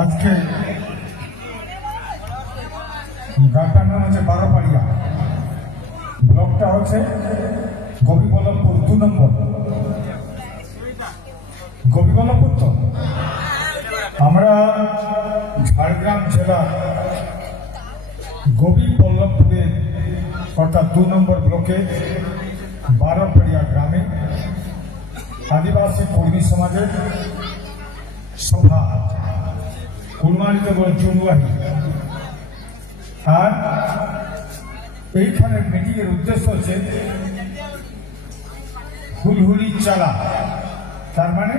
আজকে গ্রামটার নাম হচ্ছে বারোপাড়িয়া। ব্লকটা হচ্ছে গোপীবল্লভপুর দু নম্বর। গোপীবল্লভপুর তো? আমরা ঝাড়গ্রাম জেলা গোপীবল্লভপুরে অর্থাৎ দু নম্বর ব্লকে, বারোপাড়িয়া গ্রামে আদিবাসী কর্মী সমাজের সভা। কুরমানিত বলে জুনুয়াহি আর এইখানে মিটিং এর উদ্দেশ্য হচ্ছে হুলহুলি চালা। তার মানে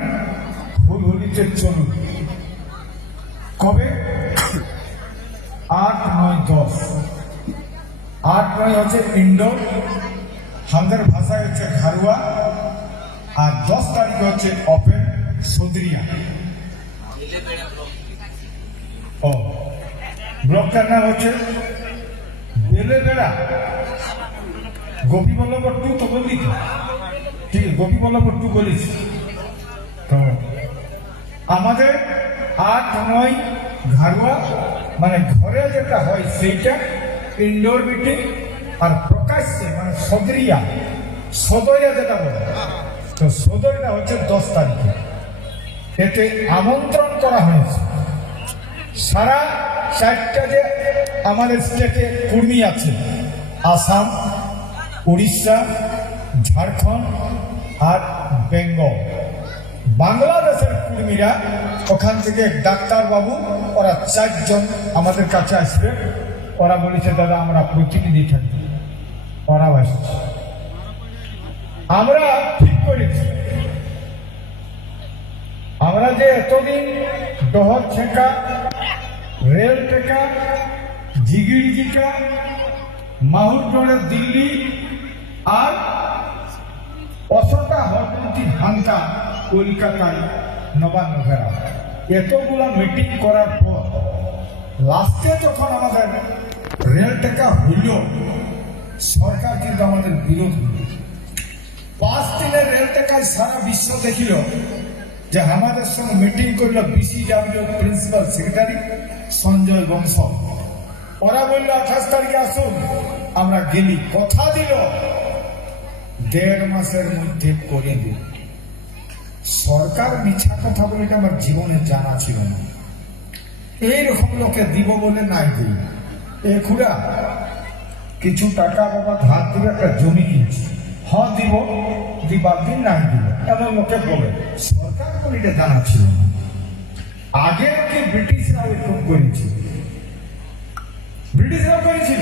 হুলহুলিতে চলুন। কবে? আট নয় দশ। আট নয় হচ্ছে ইন্ডোর আমাদের ভাষায় হচ্ছে ঘারুয়া, আর দশ তারিখ হচ্ছে অপেন সদরিয়া। ও ব্লকটার নাম হচ্ছে বেলেবেড়া। গোপীবল্লভ টু তো বললি তো? ঠিক আছে গোপীবল্লভ টু বলিস তো, আমাদের আট, নয়, ঘারুয়া মানে ঘরে যেটা হয় সেইটা ইনডোর মিটিং আর প্রকাশ্যে মানে সদরিয়া সদরিয়া যেটা বলে, তো সদরিয়া হচ্ছে দশ তারিখে। এতে আমন্ত্রণ করা হয়েছে। সারা চারটা যে আমাদের স্টেটে কর্মী আছে, আসাম, উড়িষ্যা, ঝাড়খণ্ড আর বেঙ্গল। বাংলাদেশের কর্মীরা ওখান থেকে ডাক্তারবাবু, ওরা চারজন আমাদের কাছে আসবে। ওরা বলেছে, দাদা, আমরা প্রতিনিধি থাকি ওরাও আসছে। আমরা ঠিক করেছি। আমরা যে এতদিন ডহর ছেঁকা রেল টেকা জিগির জিকা, মাহুর দিল্লি আর অশোকা হরমন্ত্রী ভাঙ্কা কলকাতায় নবান্ন ফেরা এতগুলো মিটিং করার পর লাস্টে যখন আমাদের রেল টেকা হইল, সরকার কিন্তু আমাদের বিরোধ। পাঁচ দিনের রেল টেকায় সারা বিশ্ব দেখিল যে আমাদের সঙ্গে মিটিং করল বিসিডাব্লিউ প্রিন্সিপাল সেক্রেটারি সঞ্জয় বংশ। ওরা বলল, আঠাশ তারিখে আসুন। আমরা গেলি। কথা দিল। দেড় মাসের মধ্যে করে দিল। সরকার মিছা কথা বলে এটা আমার জীবনে জানা ছিল না। এইরকম লোকে দিব বলে নাই দিই এ খুড়া, কিছু টাকা বাবা ধার দিবে একটা জমি কিনছি। হ্যাঁ দিব। দিবার দিন নাই দিব এমন লোকে বলে। সরকার বলে এটা জানা ছিল না। আগে কি ব্রিটিশরা এরকম করেছিল। ব্রিটিশরা করেছিল।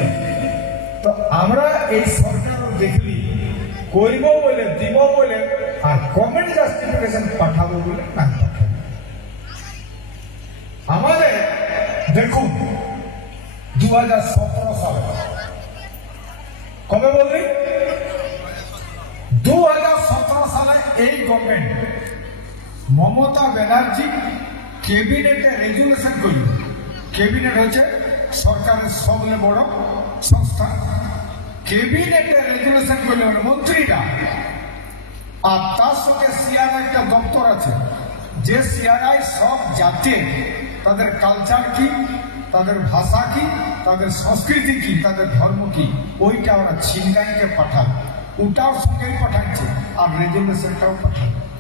তো আমরা এই সরকার দেখলি করব বলে, দিব বলে, আর কমেন্ট জাস্টিফিকেশন পাঠাবো বলে না আমাদের, দেখুন দু হাজার সতেরো সালে, কবে বললি? দু হাজার সতেরো সালে এই গভর্নমেন্ট মমতা ব্যানার্জি ক্যাবিনেটে রেজুলেশন করল। ক্যাবিনেট হচ্ছে সরকারের সবলে বড় সংস্থা। ক্যাবিনেটে রেজুলেশন করল মানে মন্ত্রীরা। আর তার সঙ্গে সিআরআই একটা দপ্তর আছে। যে সিআরআই সব জাতি, তাদের কালচার কি, তাদের ভাষা কি, তাদের সংস্কৃতি কি, তাদের ধর্ম কি, ওইটা ওরা ছিনগাইকে পাঠাবে ওটাও সঙ্গেই পাঠাচ্ছে। আর রেজুলেশনটাও পাঠাবে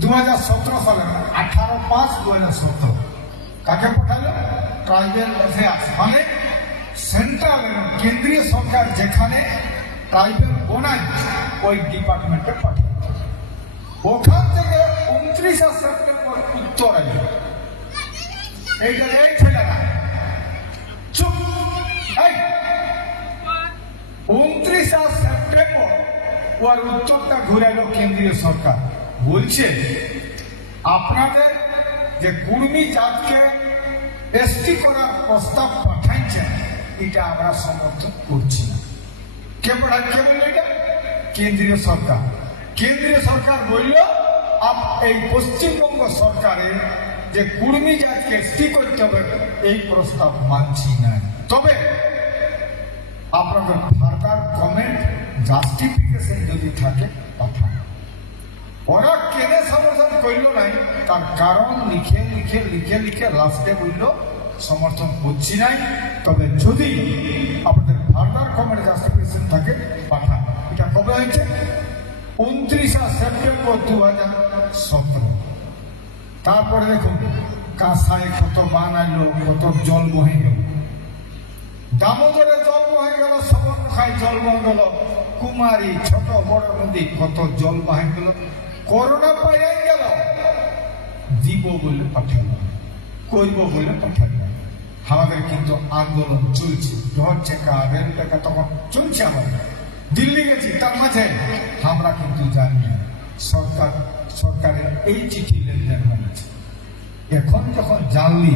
দু হাজার সতেরো সালে আঠারো পাঁচ দু কাকে পাঠালো? ট্রাইবেল অ্যাফেয়ার্স মানে সেন্ট্রাল কেন্দ্রীয় সরকার যেখানে ট্রাইবেল বোনায় ওই ডিপার্টমেন্টে পাঠালো। ওখান থেকে উনত্রিশে সেপ্টেম্বর উত্তর আইল। এইটা এই ছেলেরা। চুপ। উনত্রিশে সেপ্টেম্বর ওর উত্তরটা ঘুরাইল কেন্দ্রীয় সরকার। বলছে আপনাদের যে কুর্মী জাতকে এসটি করার প্রস্তাব পাঠাইছেন, এটা আমরা সমর্থন করছি। না কে পড়া- এটা? কেন্দ্রীয় সরকার। কেন্দ্রীয় সরকার বলল এই পশ্চিমবঙ্গ সরকারের যে কুর্মী জাতকে এসটি করতে হবে, এই প্রস্তাব মানছি না। তবে আপনাদের ফার্দার কমেন্ট জাস্টিফিকেশন যদি থাকে ওরা কেনে সমর্থন করল নাই, তার কারণ লিখে লিখে লিখে লিখে লাস্টে বলল, সমর্থন করছি নাই, তবে যদি আপনাদের ফার্দার কমেন্ট জাস্টিফিকেশন থাকে, পাঠান। এটা কবে হয়েছে? উনত্রিশা সেপ্টেম্বর দু হাজার সতেরো। তারপরে দেখুন, কাঁসায় কত বান আইলো, কত জল বহে গেল। দামোদরে জল বহে গেল সবরখায় জল বহে গেল। কুমারী, ছোট বড় নদী, কত জল বহে গেল। করোনা পাইয়ে গেল। দিব বলে পাঠালো করব বলে পাঠালো আমাদের কিন্তু আন্দোলন চলছে। ঝড় চেকা রেল টেকা তখন চলছে আমাদের। দিল্লি গেছি, তার মাঝে। আমরা কিন্তু জানি, সরকার, সরকারের এই চিঠি লেনদেন হয়েছে। এখন যখন জানলি,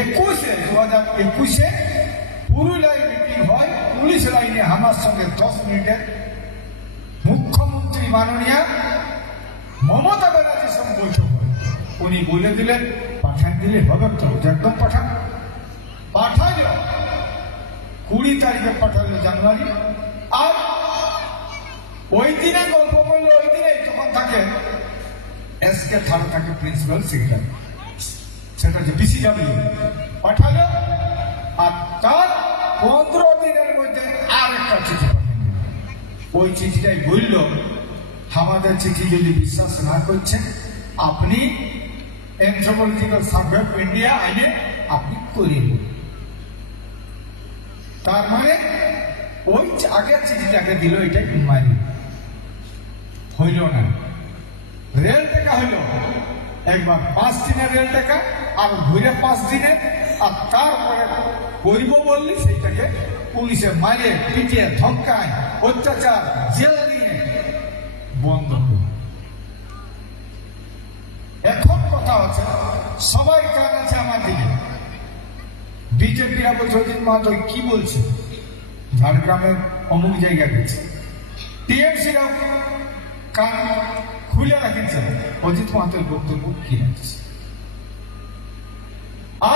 একুশে দু হাজার একুশে পুরুলিয়ায় মিটিং হয়, পুলিশ লাইনে আমার সঙ্গে দশ মিনিটের মুখ্যমন্ত্রী মাননীয় মমতা ব্যানার্জির সঙ্গে উনি বলে দিলেন, পাঠান দিলে হবে, তো একদম পাঠান। পাঠাইল কুড়ি তারিখে পাঠালো জানুয়ারি। আর ওই দিনে গল্প করল, ওই দিনে তখন থাকে এস কে থার্ড থাকে প্রিন্সিপাল সেক্রেটারি সেটা হচ্ছে বিসিডাব্লিউ পাঠালো। আর তার পনেরো দিনের মধ্যে আর একটা চিঠি ওই চিঠিটাই বলল আমাদের চিঠি যদি বিশ্বাস না করছেন, আপনি এনথ্রোপোলজিক্যাল সার্ভে অফ ইন্ডিয়া আইনে আপনি করিয়ে দেবেন। তার মানে ওই আগের চিঠিটাকে দিল এটাই মারি হইল না। রেল টাকা হইল। একবার পাঁচ দিনের রেল টাকা, আর ঘুরে পাঁচ দিনে, আর তারপরে করব বললি সেইটাকে পুলিশে মারে পিটিয়ে, ধমকায়, অত্যাচার, জেল বন্ধ এখন কথা হচ্ছে, সবাই কান আছে আমার দিকে? বিজেপিরা বলছে অজিত মাহাতো কি বলছে? ঝাড়গ্রামের অমুক জায়গা গেছে। টিএমসিরাও কান খুলে রাখেছে অজিত মাহাতোর বক্তব্য কি আছে?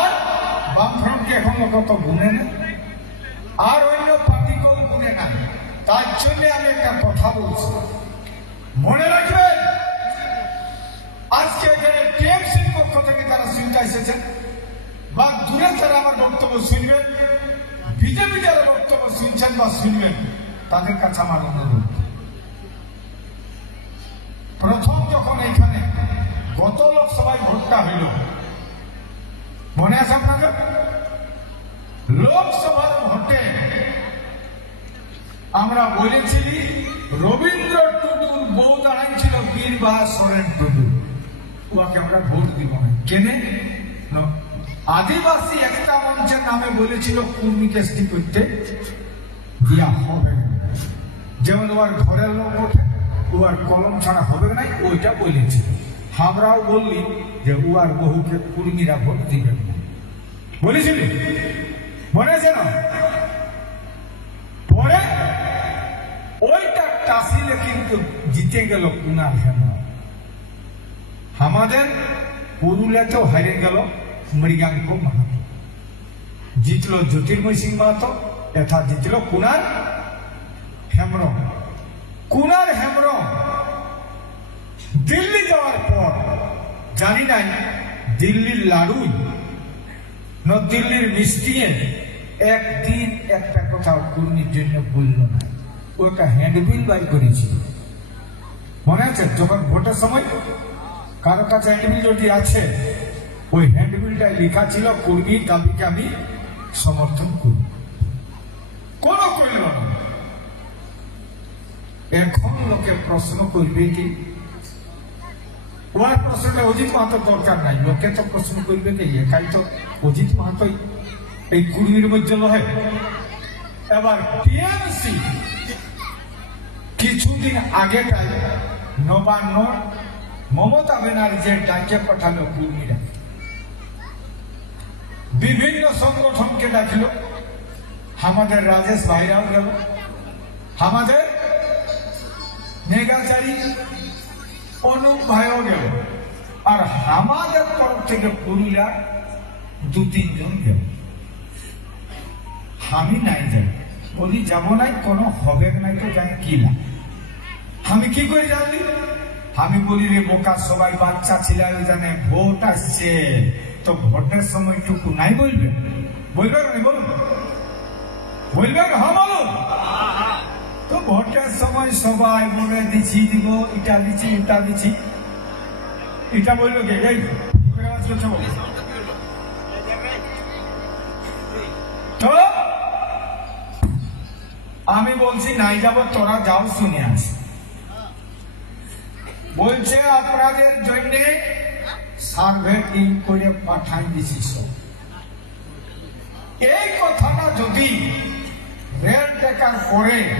আর বামফ্রন্টকে এখন কত গুনে না আর অন্য পার্টিকেও গুনে না। তার জন্য আমি একটা কথা বলছি। মনে রাখবেন, আজকে এখানে টিএমসির পক্ষ থেকে তারা শুনতে এসেছেন বা দূরে যারা আমার বক্তব্য শুনবেন, বিজেপি যারা বক্তব্য শুনছেন বা শুনবেন, তাদের কাছে আমার অনুরোধ। প্রথম যখন এখানে গত লোকসভায় ভোটটা হইল, মনে আছে আপনাদের? লোকসভার ভোটে আমরা বলেছিলি, রবীন্দ্র টুডুর বউ দাঁড়াইছিল বীরবাহা সোরেন টুডু। ওকে আমরা ভোট দিব না। কেনে? আদিবাসী একটা মঞ্চের নামে বলেছিল কুর্মীকে স্ত্রী করতে। দিয়া হবে যেমন ওর ঘরের লোক ওঠে ওর কলম ছাড়া হবে না ওইটা বলেছিল। আমরাও বললি যে উয়ার বহুকে কুর্মীরা ভোট দিবে না। বলেছিলি? মনে আছে না? পরে টাসিলে কিন্তু জিতে গেল কুনার হেমা আমাদের পুরুলিয়াতেও হারিয়ে গেল মৃগাঙ্ক মাহাতো। জিতল জ্যোতির্ময় সিং মাহাতো এটা জিতল কুনার হেমব্রম কুনার হেমব্রম দিল্লি যাওয়ার পর, জানি নাই দিল্লির লাড়ুই, ন দিল্লির মিষ্টিয়ে, একদিন একটা কথা কর্মীর জন্য বলল না ওইটা হ্যান্ডবিল বাই করেছিল মনে আছে? যখন ভোটের সময় কারও কাছে হ্যান্ডবিল যদি আছে, ওই হ্যান্ডবিলটায় লেখা ছিল কর্মীর দাবিকে আমি সমর্থন করি কোন করিল এখন লোকে প্রশ্ন করবে কি? ওর প্রশ্নে অজিত মাহাতোর দরকার নাই। লোকে তো প্রশ্ন করবে কি, একাই তো অজিত মাহাতোই এই কুর্মীর মধ্যে নয়। এবার টিএমসি কিছুদিন আগেটাই নবান্ন মমতা ব্যানার্জির ডাকে পাঠালো কুর্মীরা। বিভিন্ন সংগঠনকে ডাকল। আমাদের রাজেশ ভাইরাও গেল। আমাদের মেগাচারী অনুপ ভাইও গেল। আর আমাদের তরফ থেকে পুরুলিয়া দু, তিনজন গেল। আমি নাই যাই বলি, যাব নাই, কোনো হবে নাই তো জানি কি না আমি কি করে জানলি আমি বলি রে বোকা, সবাই বাচ্চা ছিলাম জানে, ভোট আসছে। তো ভোটের সময় টুকু নাই বলবে। বলবে না বলুন বলবে হ্যাঁ বলুন তো ভোটের সময় সবাই বলে দিচ্ছি দিব এটা দিচ্ছি এটা দিচ্ছি এটা বলল কে? এই তো? আমি বলছি, নাই যাব, তোরা যাও, শুনে আস। বলছে আপনাদের জন্য সার্ভে টিম করে পাঠাই দিছি এই কথাটা যদি রেল টেকার পরে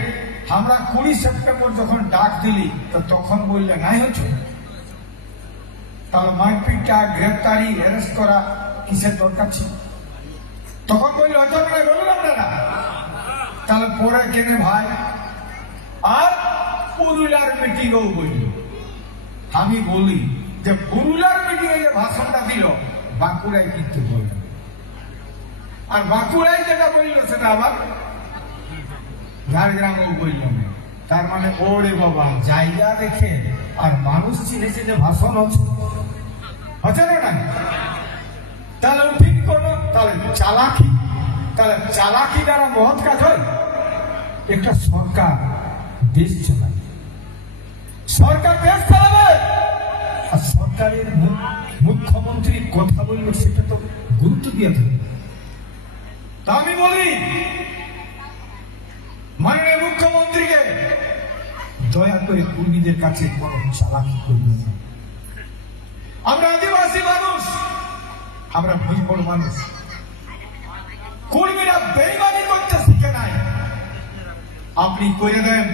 আমরা কুড়ি সেপ্টেম্বর যখন ডাক দিলি, তো তখন বললে, নাই হচ্ছে। তাহলে মারপিটটা, গ্রেপ্তারি, অ্যারেস্ট করা কিসের দরকার ছিল? তখন বললে হয়তো না আপনারা। তাহলে পরে কেনে ভাই? আর পুরুলার মিটিংও বলল। আমি বলি যে পুরুলার মিটিং যে ভাষণটা দিল, বাঁকুড়ায় কিন্তু বলল আর বাঁকুড়ায় যেটা বলল সেটা আবার ঝাড়গ্রামেও বলল না। তার মানে ওরে বাবা, জায়গা দেখে আর মানুষ চিনে চিনে ভাষণ হচ্ছে। হচ্ছে না না তাহলে ঠিক করল, তাহলে চালাকি তাহলে চালাকি দ্বারা মহৎ কাজ হয়? একটা সরকার দেশ চালায়। সরকার দেশ চালাবে? কথা বলল, সেটা তো গুরুত্ব দিয়ে ধরবে তা আমি বলি, মাননীয় মুখ্যমন্ত্রীকে দয়া করে কর্মীদের কাছে কোনো চালাকি আমরা আদিবাসী মানুষ, আমরা ভুজবল মানুষ। কর্মীরা বেইমানি করতে শিখে নাই। আপনি করে দেন।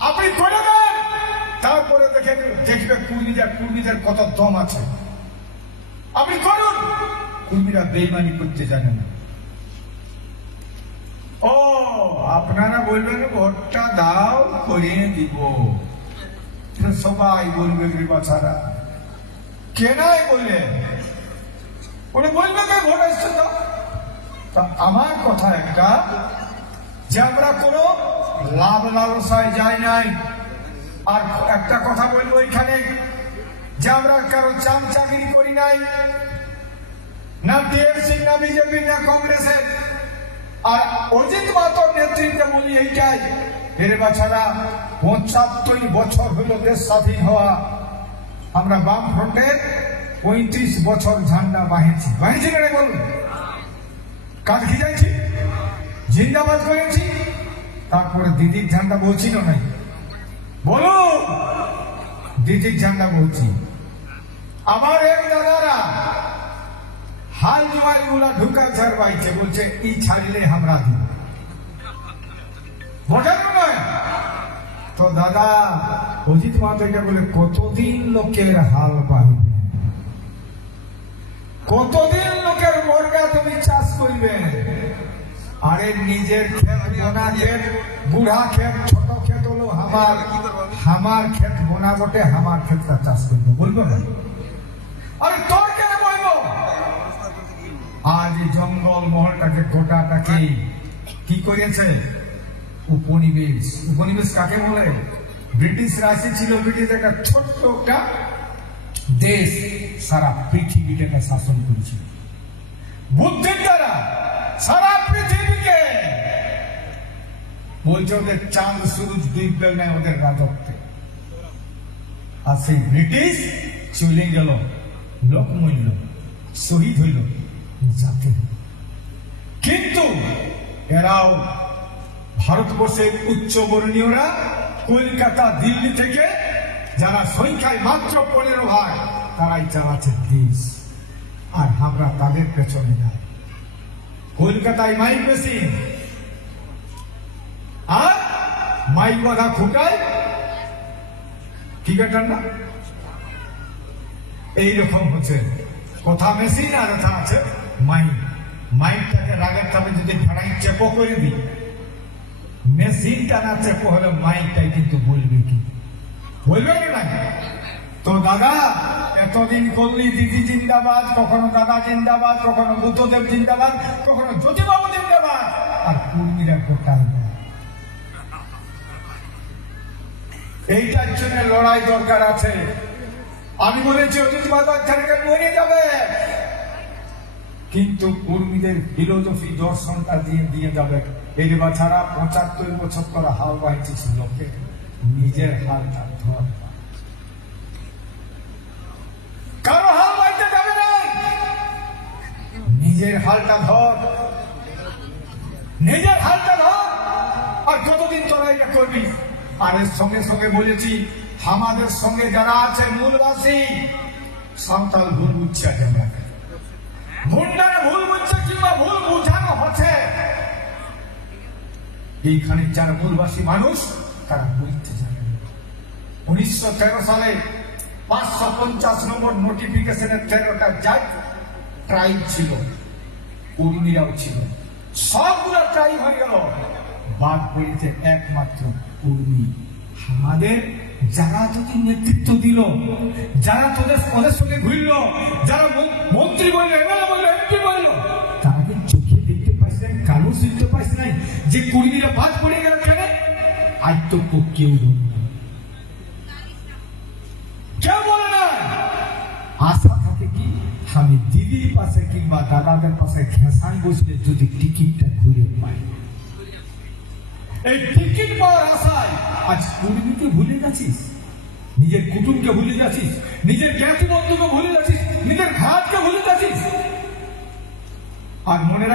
আপনি করে দেন। তারপরে দেখে দেখবে কর্মীদের কর্মীদের কত দম আছে। আপনি করুন। কর্মীরা বেইমানি করতে জানে না। ও আপনারা বলবেন ভোটটা দাও করিয়ে দিব। সবাই বলবে বাছারা। কেনাই বললে? উনি বলবে কে ভোট আসছে তো। তা আমার কথা একটা যে আমরা কোনো লাভ লালসায় যাই নাই। আর একটা কথা বলব এখানে। যে আমরা কারও চাম চাকরি করি নাই, না টিএমসি, না বিজেপি, না কংগ্রেসের। আর অজিত মাতর নেতৃত্বে বলি এইটাই এর বাছারা পঁচাত্তর বছর হলো দেশ স্বাধীন হওয়া। আমরা বাম ফ্রন্টের পঁয়ত্রিশ বছর ঝান্ডা বাহিয়েছি না রে বলুন? কাজ খিজাইছি জিন্দাবাদ করেছি। তারপরে দিদির ঝান্ডা বলছি না নাই? বলো দিদির ঝান্ডা বলছি। আমার এক দাদারা হাল জুমাই গুলা ঢুকা ছাড়বাইছে বলছে ই ছাড়লে আমরা দিব। বোঝানো নয়। তো দাদা অজিত মাতাকে বলে কতদিন লোকের হাল বাড়বে কতদিন লোকের মর্গা তুমি চাষ করবে? আরে নিজের ক্ষেত বোনা ক্ষেত বুড়া ক্ষেত ছোট ক্ষেত হলো আমার আমার ক্ষেত বোনা বটে আমার ক্ষেতটা চাষ করব বলব না? আরে তোর কেন বলব? আজ জঙ্গল মহলটাকে গোটাটাকে কি? করেছে উপনিবেশ। উপনিবেশ কাকে বলে? ব্রিটিশ রাশি ছিল ব্রিটিশ একটা ছোট্ট একটা দেশ সারা পৃথিবীটাকে শাসন করেছিল বুদ্ধির দ্বারা সারা পৃথিবীকে বলছে ওদের চাঁদ, সূরজ ডুববে না ওদের রাজত্বে। আর সেই ব্রিটিশ চলে গেল। লোকমূল্য শহীদ হইল জাতি কিন্তু এরাও ভারতবর্ষের উচ্চ বর্ণীয়রা কলকাতা, দিল্লি থেকে যারা সংখ্যায় মাত্র পনেরো ভাগ তারাই চালাচ্ছে দেশ। আর আমরা তাদের পেছনে যাই। কলকাতায় মাইক বেশি। আর মাইক বাধা খুঁটায় কি কাটার না এইরকম হচ্ছে। কথা মেশিন আর ওটা আছে মাইক মাইকটাকে রাগের তাপে যদি ভাড়াই চেপো করে দিই, মেশিনটা না চেপো হলে মাইকটাই কিন্তু বলবে কি? বলবে কি না তো দাদা, এতদিন করলি দিদি জিন্দাবাদ, কখনো দাদা জিন্দাবাদ, কখনো বুদ্ধদেব জিন্দাবাদ, কখনো জ্যোতিবাবু জিন্দাবাদ, আর কর্মীরা দেয়। এইটার জন্য লড়াই দরকার আছে। আমি বলেছি, অজিত মাদারকে মরে যাবে। কিন্তু কর্মীদের ফিলোজফি দর্শনটা দিয়ে দিয়ে যাবে। এই বাছাড়া পঁচাত্তর বছর করা হাল বাইছিস লোকে নিজের হালটা ধর কারও হাল বাইতে যাবে না। নিজের হালটা ধর নিজের হালটা ধর আর কতদিন তোরা এটা করবি আর এর সঙ্গে সঙ্গে বলেছি আমাদের সঙ্গে যারা আছে মূলবাসী সাঁওতাল ভুল বুঝছে আমরা ভুল বুঝছে কিংবা ভুল বুঝানো হচ্ছে। এইখানে যারা মূলবাসী মানুষ, তারা বুঝতে জানে। উনিশশো তেরো সালে পাঁচশো পঞ্চাশ নম্বর নোটিফিকেশনের তেরোটা জাত ট্রাইব ছিল কর্মীরাও ছিল। সবগুলো ট্রাইব হয়ে গেল। বাদ পড়েছে একমাত্র কর্মী আমাদের যারা তোকে নেতৃত্ব দিল, যারা তোদের ওদের সঙ্গে ঘুরল, যারা মন্ত্রী বলল, এমএলএ বলল, এমপি বলল কি চোখে দেখতে পাইস নাই কালো শুনতে পাইস নাই যে কর্মীরা বাদ পড়ে গেল কেন? আজ তো কেউ আমি দিদির পাশে কিংবা দাদাদের পাশে ঘেঁষান বসলে যদি টিকিটটা ঘুরে পাই এই টিকিট পাওয়ার আশায় আজ কর্মীকে ভুলে গেছিস নিজের কুটুমকে ভুলে যাচ্ছিস? নিজের জ্ঞাতি বন্ধুকে ভুলে যাচ্ছিস? নিজের ঘাটকে ভুলে যাচ্ছিস? আর মনে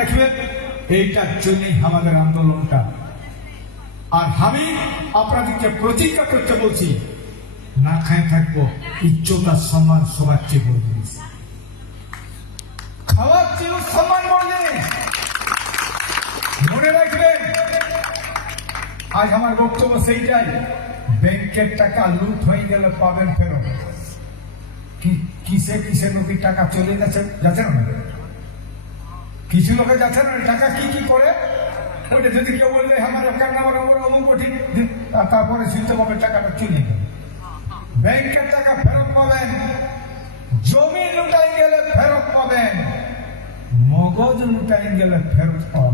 এইটার জন্যই আমাদের আন্দোলনটা। আর আমি আপনাদেরকে প্রতিজ্ঞা করতে বলছি, না খায় থাকব, ইজ্জত সম্মান সবার চেয়ে বড় খাওয়ার চেয়েও সম্মান বড় মনে রাখবেন আজ আমার বক্তব্য সেইটাই। ব্যাংকের টাকা লুট হয়ে গেলে পাবেন ফেরত। কিসে কিসে লোকের টাকা চলে যাচ্ছে যাচ্ছে না? কিছু লোকে যাচ্ছে না, টাকা কি কি করে? ওইটা যদি কেউ বললে আমার একটা নাম্বার আমার অমুক ঠিক তারপরে শুনতে টাকাটা চলে গেল। ব্যাংকের টাকা ফেরত পাবেন। জমি লুটাই গেলে ফেরত পাবেন। মগজ লুটাই গেলে ফেরত পাওয়া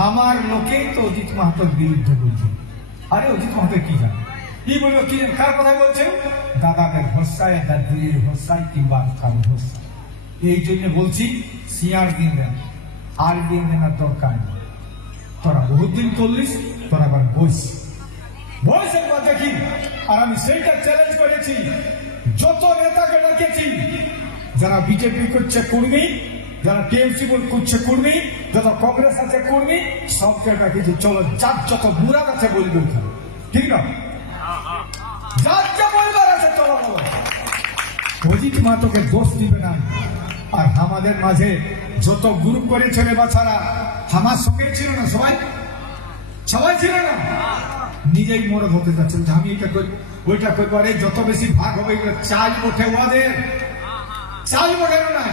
আছে লোকে তো অজিত মাহাতোর বিরুদ্ধে বলছে। আরে অজিত মাহাতো কি জানে? কি বলব কি কার কথা বলছে? দাদাদের ভরসায় দাদির ভরসায় কিংবা কার ভরসায়। এই জন্য বলছি, সিয়ার দিন দেন। আর দিন দেনার দরকার নেই। তোরা বহুত দিন করলিস তোরা আবার বইস। বয়স একবার দেখি, আর আমি সেইটা চ্যালেঞ্জ করেছি। যত নেতাকে ডেকেছি যারা বিজেপি করছে, কর্মী যারা টিএমসি করছে কর্মী যত কংগ্রেস আছে কর্মী, সবকে ডেকেছি চলো, যার যত বুড়া আছে বলবে ঠিক না? যার যা বলবার আছে চলো অজিত মাতকে দোষ দিবে না। আর আমাদের মাঝে যত গ্রুপ করেছে রে বাছারা আমার সঙ্গে ছিল না সবাই? সবাই ছিল না? নিজেই মরদ হতে যাচ্ছেন। যে আমি এটা করব ওইটা করব যত বেশি ভাগ হবে চাল ওঠে ওদের চাল ওঠে না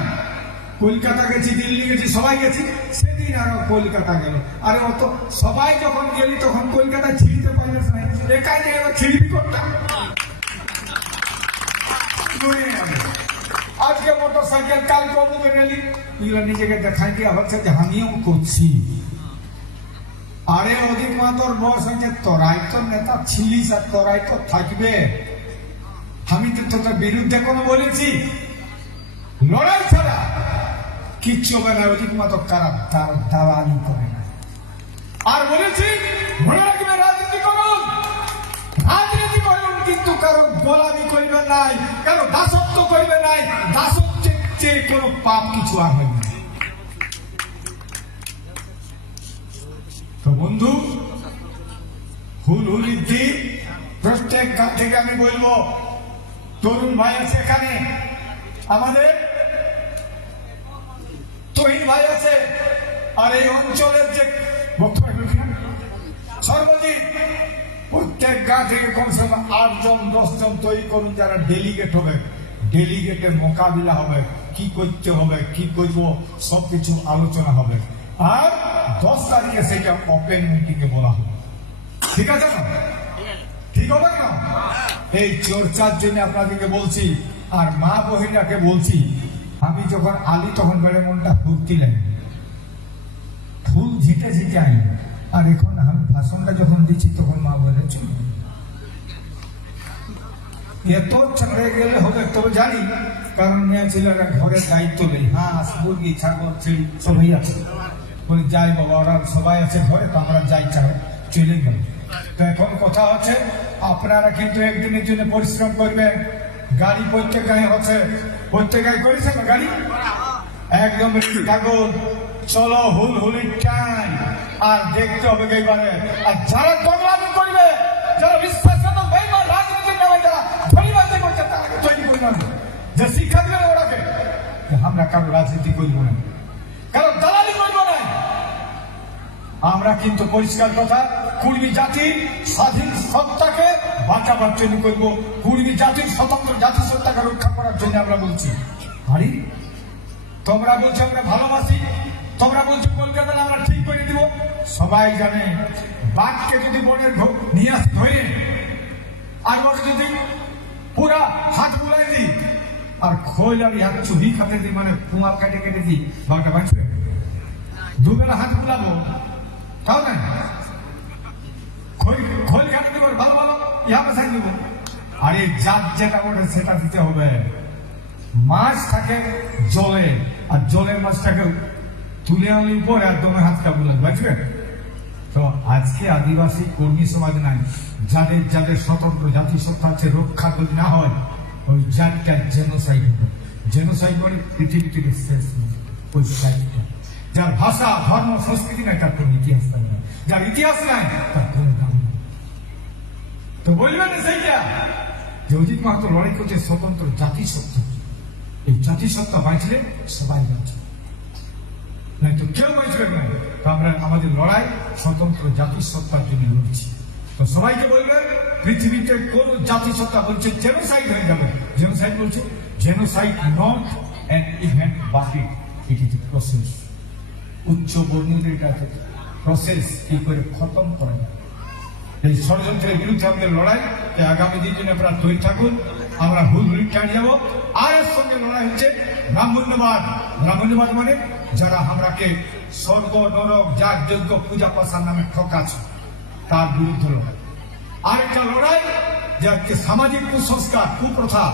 কলকাতা গেছি দিল্লি গেছি সবাই গেছি সেদিন আরও কলকাতা গেল। আরে অত সবাই যখন গেলি, তখন কলকাতা ছিঁড়তে পারলে না। একাই নিয়ে ছিঁড়বি করতাম আজকে মোটর সাইকেল কাল কমুকে রেলি এগুলো নিজেকে দেখাই দেওয়া হচ্ছে যে আমিও করছি। আরে অধিক মাতর বয়স হয়েছে, তোরাই তো নেতা ছিলিস আর তোরাই তো থাকবে। আমি তো তোদের বিরুদ্ধে কোনো বলেছি। লড়াই ছাড়া। কিচ্ছু হবে না মাতর কারা তার করে না। আর বলেছি, মনে রাখবে, রাজনীতি করুন। রাজনীতি করুন, কিন্তু কারও গোলামি করবে নাই, কারও দাসত্ব করবে নাই, দাসত্বের চেয়ে কোনো পাপ কিছু আর না। তো বন্ধু দিন, প্রত্যেক গান থেকে আমি বলব, তরুণ ভাই আছে এখানে, আমাদের তহিন ভাই আছে, আর এই অঞ্চলের যে সর্বজিৎ, প্রত্যেক গা থেকে কমসে কম আটজন, দশজন তৈরি করুন, যারা ডেলিগেট হবে। ডেলিগেটের মোকাবিলা হবে, কি করতে হবে, কি করব, সবকিছু আলোচনা হবে। আর দশ তারিখে সেটা ওপেন মিটিংয়ে বলা হবে। ঠিক আছে না? ঠিক হবে না? এই চর্চার জন্য আপনাদেরকে বলছি, আর মা বহিনাকে বলছি আমি যখন আলি তখন বেড়ে মনটা ফুর্তি লাগে? ফুল ঝিটে ঝিটে আই আর এখন আমি ভাষণটা যখন দিচ্ছি, তখন মা বলে চলো এত ছেড়ে গেলে হবে তবে জানি, কারণ মেয়ে ছেলেরা ঘরের দায়িত্ব নেই। হাঁস, মুরগি, ছাগল ছেড়ি সবই আছে। বলে, যাই বাবা, ওরা সবাই আছে ঘরে, তো আমরা যাই চাই চলে গেল। তো এখন কথা হচ্ছে, আপনারা কিন্তু একদিনের জন্য পরিশ্রম করবেন। গাড়ি গায়ে হচ্ছে। প্রত্যেক গায়ে করেছে গাড়ি একদম কাগজ, চলো, হুল হুলি টাইম আর দেখতে হবে এইবারে আর যারা দমলামি করবে, যারা বিশ্বাসঘাতক বেইমান, রাজনীতির যারা ধনীবাজি করছে তাদেরকে তৈরি করে না যে শিক্ষা দিবেন ওরাকে আমরা কারও রাজনীতি করব না। কারও দালালি আমরা কিন্তু পরিষ্কার কথা, কুর্মী জাতির স্বাধীন সত্তাকে বাঁচাবার জন্য করব। কুর্মী জাতির স্বতন্ত্র জাতি সত্তাকে রক্ষা করার জন্য আমরা বলছি। তোমরা বলছো আমরা ভালোবাসি, তোমরা বলছো কলকাতা আমরা ঠিক করে দিব। সবাই জানে, বাঘকে যদি বনের নিয়ে আসি ধরে আর যদি পুরা হাত বুলাই দিই, আর খোল আর হাত চুহি খাতে দিই মানে কুমার কাটে কেটে দিই, বাঘটা বাঁচবে? দুবেলা হাত বুলাবো? বাসাই দেবো। আরে যেটা সেটা দিতে হবে। মাছ থাকে জলে, আর জলের মাছটাকে তুলে আনলে উপরে আর দমে হাত কাবুলে বুঝবে তো আজকে আদিবাসী কর্মী সমাজ নাই। যাদের যাদের স্বতন্ত্র জাতিসত্তা আছে, রক্ষা যদি না হয়, ওই জাতটা জেনোসাইড হবে। জেনোসাইড মানে পৃথিবী থেকে শেষ। ওই জাতিটা। যার ভাষা, ধর্ম, সংস্কৃতি নাই, তার কোনো ইতিহাস নাই। যার ইতিহাস নাই, তার কোনো নাম। তো বলবেন সেইটা, যে অজিত মাহাতো লড়াই করছে স্বতন্ত্র জাতিসত্তা এই জাতিসত্তা বাঁচলে সবাই বাঁচবে। নাই তো কেউ বাঁচবে না, তো আমরা আমাদের লড়াই স্বতন্ত্র জাতিসত্তার জন্য লড়ছি। তো সবাইকে বলবেন, পৃথিবীতে কোন জাতিসত্তা বলছে জেনোসাইড হয়ে যাবে? জেনোসাইড বলছে জেনোসাইড নট অ্যান ইভেন্ট বাকি ইট ইজ প্রসেস উচ্চ বর্ণীদের কাছে প্রসেস কি করে খতম করা? এই ষড়যন্ত্রের বিরুদ্ধে আমাদের লড়াই, তাই আগামী দিন জন্য আপনারা তৈরি থাকুন, আমরা হুল হুল চালিয়ে যাব। আর এর সঙ্গে লড়াই হচ্ছে ব্রাহ্মণ্যবাদ ব্রাহ্মণ্যবাদ মানে যারা আমরাকে স্বর্গ, নরক যাগ যজ্ঞ পূজা পাশার নামে ঠকাচ্ছে, তার বিরুদ্ধে লড়াই। আর একটা লড়াই যে আজকে সামাজিক কুসংস্কার, কুপ্রথা,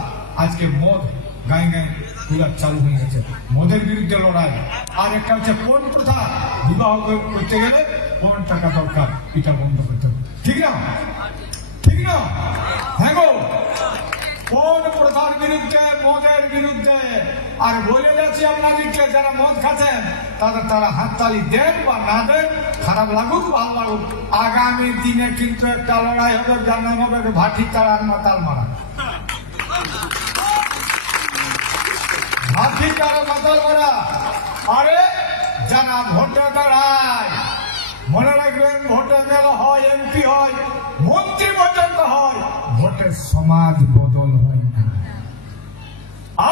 আজকে মদ, গায়ে গায়ে চালু হয়ে গেছে। মদের বিরুদ্ধে লড়াই। আর একটা হচ্ছে কোন প্রথা? বিবাহ করতে গেলে কোন টাকা দরকার? এটা বন্ধ করতে হবে। ঠিক না? ঠিক না? হ্যাঁ গো। কোন বিরুদ্ধে? মদের বিরুদ্ধে। আর যারা মদ খাচ্ছেন, তাদের তারা হাততালি দেন বা না দেন, খারাপ লাগুক ভালো আগামী দিনে কিন্তু একটা লড়াই হবে, যার নাম হবে ভাটি তার মাতাল মারা। ভাটি তার মাতাল মারা আরে যারা ভোটে দাঁড়ায় মনে রাখবেন ভোটে গেলে হয় এমপি হয়, মন্ত্রী পর্যন্ত হয়, ভোটের সমাজ বদল হয় না।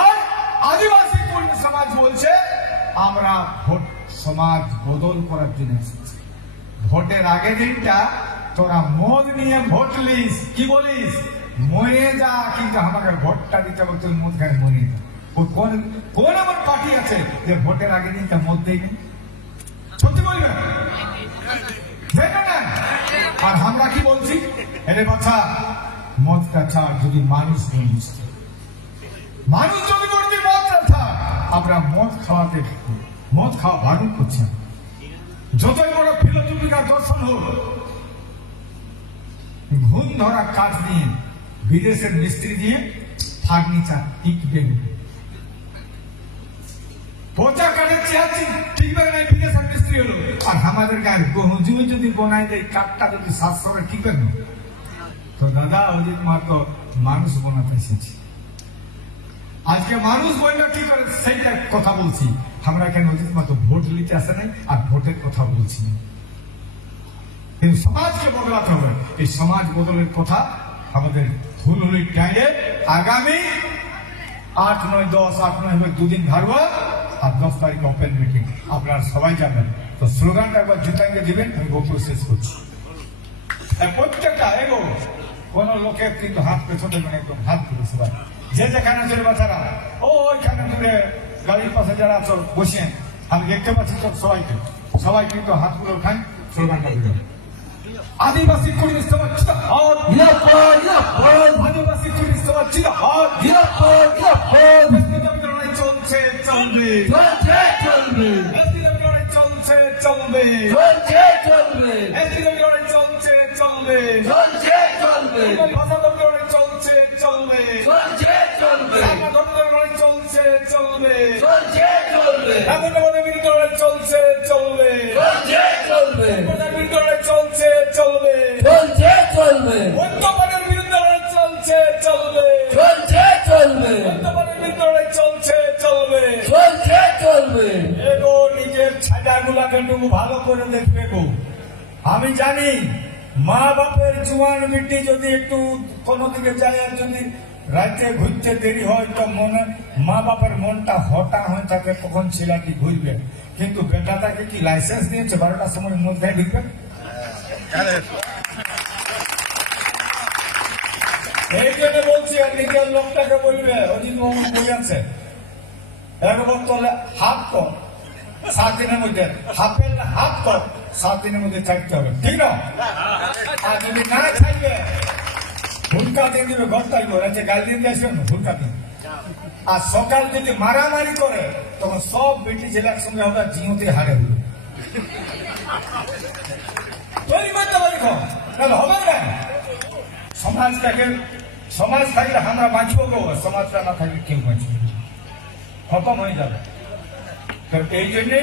আর আদিবাসী কোন সমাজ বলছে, আমরা ভোট সমাজ বদল করার জন্য এসেছি। ভোটের আগে দিনটা তোরা মদ নিয়ে ভোট লিস কি বলিস? মরে যা, কিন্তু আমাকে ভোটটা দিতে হবে তুই মদ খায় মরে যা। কোন কোন আমার পার্টি আছে যে ভোটের আগে দিনটা মদ দেয়নি সত্যি বলবেন? আর আমরা কি বলছি? এরে বাচ্চা মদটা ছাড় যদি মানুষ বুঝতে মানুষ যদি বলছে মদটা ছাড় আমরা মদ খাওয়াতে মদ খাওয়া বারণ করছি যতই বড় ফিলোসফিকার দর্শন হোক, ঘুম ধরা কাজ নিয়ে, বিদেশের মিস্ত্রি দিয়ে ফার্নিচার টিকবে পচা কাঠের চেয়ার টিকবে না বিদেশের মিস্ত্রি হলো। আর আমাদের গায়ে হুজুর যদি বনাই দেয়, কাঠটা যদি সাতশো টিকবে না তো দাদা, অজিত মাত্র মানুষ বানাতে এসেছি। আজকে মানুষ বলল কি করে, সেইটা কথা বলছি। আমরা কেন অজিত মাত্র ভোট নিতে আসে নাই, আর ভোটের কথা বলছি কিন্তু সমাজকে বদলাতে হবে। এই সমাজ বদলের কথা আমাদের হুলহুলির টাইমে আগামী আট, নয়, দশ, আট, নয় দুদিন ধারবা আর দশ তারিখ ওপেন মিটিং আপনারা সবাই যাবেন তো স্লোগানটা একবার জুতাইকে দিবেন আমি বক্তব্য শেষ করছি। প্রত্যেকটা এগো কোন লোকের কিন্তু হাত পেছনে মানে একদম হাত তুলে সবাই। যে যেখানে চলে বাচ্চারা ও ওইখানে দূরে গাড়ির পাশে যারা আছো বসেন। আমি দেখতে পাচ্ছি তো সবাইকে সবাই কিন্তু হাতগুলো খান স্লোগানটা দিবেন। আদিবাসী পুলিশ তোমার হাত আদিবাসী পুলিশ তোমার হাত চলছে চলবে চলছে চলবে চলছে চলবে চলছে চলবে চলছে চলবে চলছে চলবে ভাষা চলছে চলবে চলছে চলবে চলছে চলবে চলছে চলবে চলছে চলবে চলছে চলবে চলছে চলবে চলছে চলবে চলছে চলবে চলছে চলবে চলছে চলবে চলছে চলবে। এগো নিজের ছাজাগুলাকে একটু ভালো করে দেখবে গো। আমি জানি মা বাপের জুয়ান বিটি যদি একটু কোনো দিকে যায় আর যদি রাতে ঘুরতে দেরি হয় তো মনে মা বাপের মনটা হটা হয়ে থাকে কখন ছেলেটি ঘুরবে। কিন্তু বেটাটাকে কি লাইসেন্স দিয়েছে? বারোটার সময় মধ্যে ঢুকবে? এই জন্য বলছি আর নিজের লোকটাকে বলবে অজিত বাবু বলেছে একবার তোলে হাফ কর সাত দিনের মধ্যে হাফের না হাফ কর সাত দিনের মধ্যে থাকতে হবে, ঠিক না? আর যদি না থাকবে হুলকা দিয়ে দিবে ঘরটাই করে যে গাল দিয়ে দিয়ে আসবে না হুলকা আর সকাল যদি মারামারি করে, তখন সব বেটি একসঙ্গে হবে, আর জিওতে হারে হবে। তৈরি তাহলে হবে না। সমাজটাকে সমাজ থাকলে আমরা বাঁচবো সমাজটা না থাকলে কেউ বাঁচবে। খতম হয়ে যাবে। তো এই জন্যে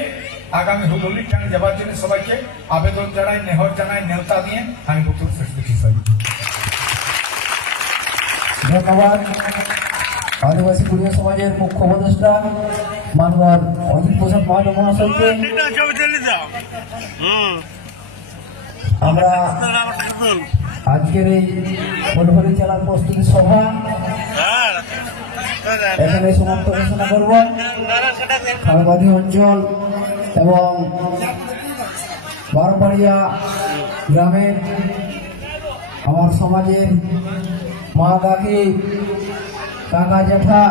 আগামী হুলহুলির টানে যাবার জন্য সবাইকে আবেদন জানাই, নেহর জানাই নেওতা নিয়ে আমি বক্তব্য শেষ করছি ধন্যবাদ। আদিবাসী পরিবার সমাজের মুখ্য উপদেষ্টা মানবার অজিত প্রসাদ মাহাতো মহাশয়কে আমরা আজকের এই ফুলবাড়ি জেলার প্রস্তুতি সভা এখানে সমাপ্ত ঘোষণা করব। খালবাদী অঞ্চল এবং বারবাড়িয়া গ্রামের আমার সমাজের মা কাকি, কাকা জ্যাঠা,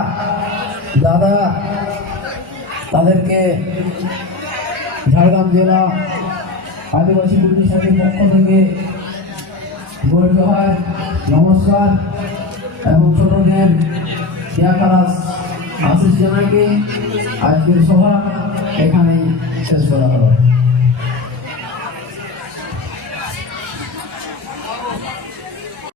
দাদা, তাদেরকে ঝাড়গ্রাম জেলা আদিবাসী পরিষদের পক্ষ থেকে গরিব হয় নমস্কার এবং ছোটদের ক্রিয়াকলাপ আশিস জানাইকে আজকের সভা এখানেই শেষ করা হলো